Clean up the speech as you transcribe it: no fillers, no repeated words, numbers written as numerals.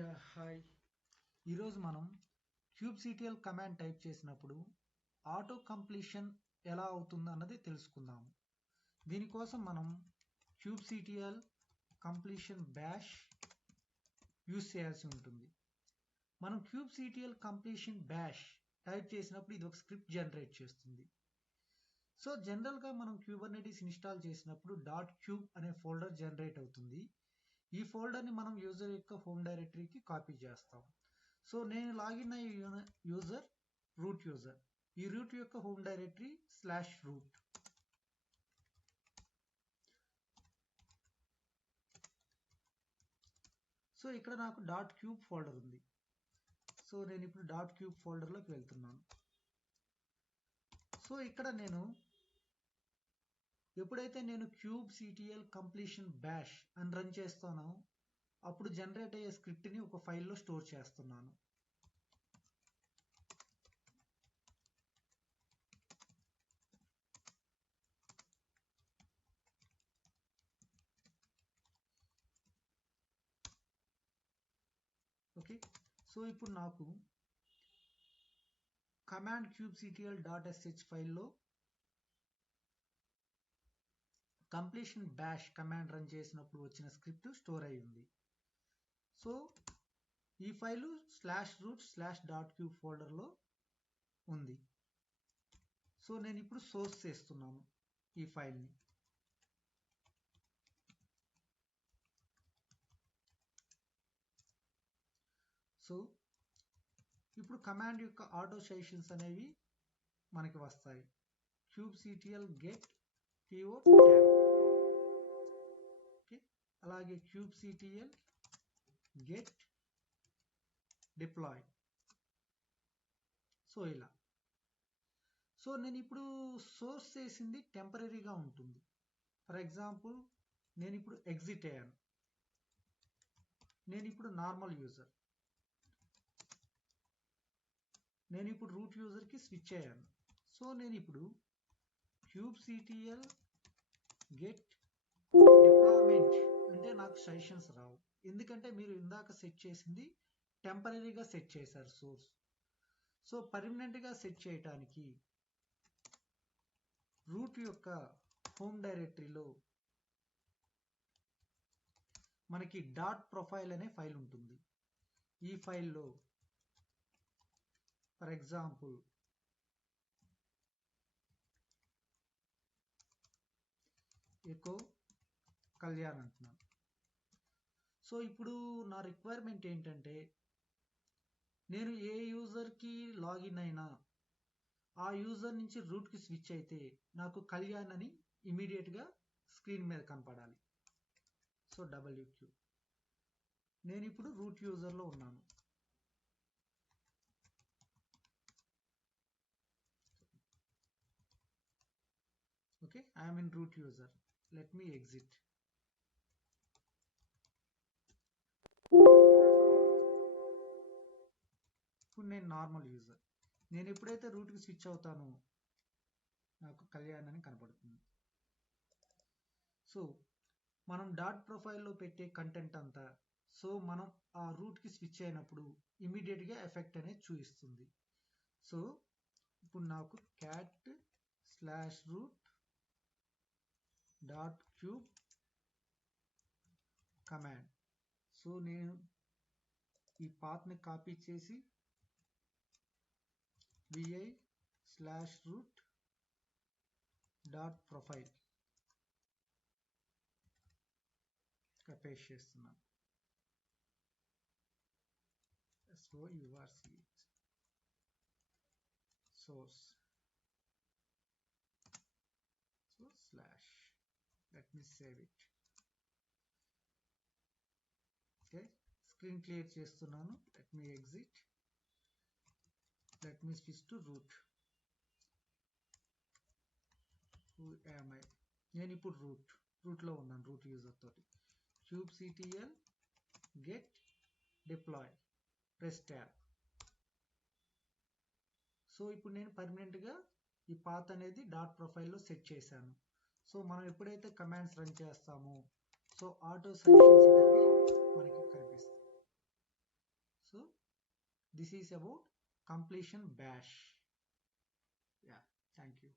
Hi. ఈరోజు మనం kubectl command type చేసినప్పుడు ఆటో కంప్లీషన్ ఎలా అవుతుంది అన్నది తెలుసుకుందాం. దీనికోసం మనం kubectl కంప్లీషన్ బ్యాష్ యూజ్ చేయాల్సి ఉంటుంది. మనం kubectl కంప్లీషన్ బ్యాష్ టైప్ చేసినప్పుడు ఇది ఒక స్క్రిప్ట్ జనరేట్ చేస్తుంది. సో జనరల్గా మనం kubernetes ఇన్స్టాల్ చేసినప్పుడు .cube అనే ఫోల్డర్ జనరేట్ అవుతుంది. ఈ ఫోల్డర్ని మనం యూజర్ యొక్క హోమ్ డైరెక్టరీకి కాపీ చేస్తాం. సో నేను లాగిన్ అయ్యే యూజర్ రూట్ యూజర్. ఈ రూట్ యొక్క హోమ్ డైరెక్టరీ /root. సో ఇక్కడ నాకు .cube ఫోల్డర్ ఉంది. సో నేను ఇప్పుడు .cube ఫోల్డర్లోకి వెళ్తున్నాను. సో ఇక్కడ ఎప్పుడైతే నేను kubectl కంప్లీషన్ బ్యాష్ అని రన్ చేస్తానో అప్పుడు జనరేట్ అయ్యే స్క్రిప్ట్ని ఒక ఫైల్లో స్టోర్ చేస్తున్నాను. ఓకే, సో ఇప్పుడు నాకు కమాండ్ kubectl.sh ఫైల్లో కంప్లీషన్ బ్యాష్ కమాండ్ రన్ చేసినప్పుడు వచ్చిన స్క్రిప్ట్ స్టోర్ అయి ఉంది. సో ఈ ఫైలు /root/.cube ఫోల్డర్లో ఉంది. సో నేను ఇప్పుడు సోర్స్ చేస్తున్నాను ఈ ఫైల్ని. సో ఇప్పుడు కమాండ్ యొక్క ఆటో సజెషన్స్ అనేవి మనకి వస్తాయి. kubectl get to tab, okay, అలాగే kubectl get deploy. సో ఇలా. సో నేను ఇప్పుడు సోర్స్ చేసింది టెంపరీగా ఉంటుంది. ఫర్ ఎగ్జాంపుల్ నేను ఇప్పుడు ఎగ్జిట్ అయ్యాను. నేను ఇప్పుడు నార్మల్ యూజర్. నేను ఇప్పుడు రూట్ యూజర్కి స్విచ్ అయ్యాను. సో నేను ఇప్పుడు kubectl get డిప్లాయ్మెంట్ అంటే నాకు సజెషన్స్ రావు. ఎందుకంటే మీరు ఇందాక సెట్ చేసింది టెంపరీగా సెట్ చేశారు సోర్స్. సో పర్మనెంట్గా సెట్ చేయటానికి రూట్ యొక్క హోమ్ డైరెక్టరీలో మనకి .profile అనే ఫైల్ ఉంటుంది. ఈ ఫైల్లో ఫర్ ఎగ్జాంపుల్ ఎకో కళ్యాణ్ అంటున్నాను. సో ఇప్పుడు నా రిక్వైర్మెంట్ ఏంటంటే నేను ఏ యూజర్కి లాగిన్ అయినా ఆ యూజర్ నుంచి రూట్కి స్విచ్ అయితే నాకు కళ్యాణ్ అని ఇమీడియట్గా స్క్రీన్ మీద కనపడాలి. So wq. నేను ఇప్పుడు రూట్ యూజర్లో ఉన్నాను. Okay, I'm in root user. Let me exit. ఇప్పుడు నేను నార్మల్ యూజర్. నేను ఎప్పుడైతే రూట్కి స్విచ్ అవుతానో నాకు కళ్యాణ్ అని కనపడుతుంది. సో మనం .profileలో పెట్టే కంటెంట్ అంతా సో మనం ఆ రూట్కి స్విచ్ అయినప్పుడు ఇమీడియట్గా ఎఫెక్ట్ అనేది చూపిస్తుంది. సో ఇప్పుడు నాకు cat/root.cube కమాండ్. సో నేను ఈ పాత్ని కాపీ చేసి vi/root.profile పేస్ట్ చేస్తున్నాను. source. So / let me save it. Okay, screen clear చేస్తున్నాను. let me exit. let me switch to root. who am I? నేను ఇప్పుడు రూట్లో ఉన్నాను రూట్ యూజర్ తోటి. kubectl get deploy press tab. So ఇప్పుడు నేను పర్మనెంట్గా ఈ పాత్ అనేది .profileలో సెట్ చేశాను. సో మనం ఎప్పుడైతే కమాండ్స్ రన్ చేస్తామో సో ఆటో సజెషన్స్ అనేవి మనకి కనిపిస్తాయి. This is about completion bash. Yeah, thank you.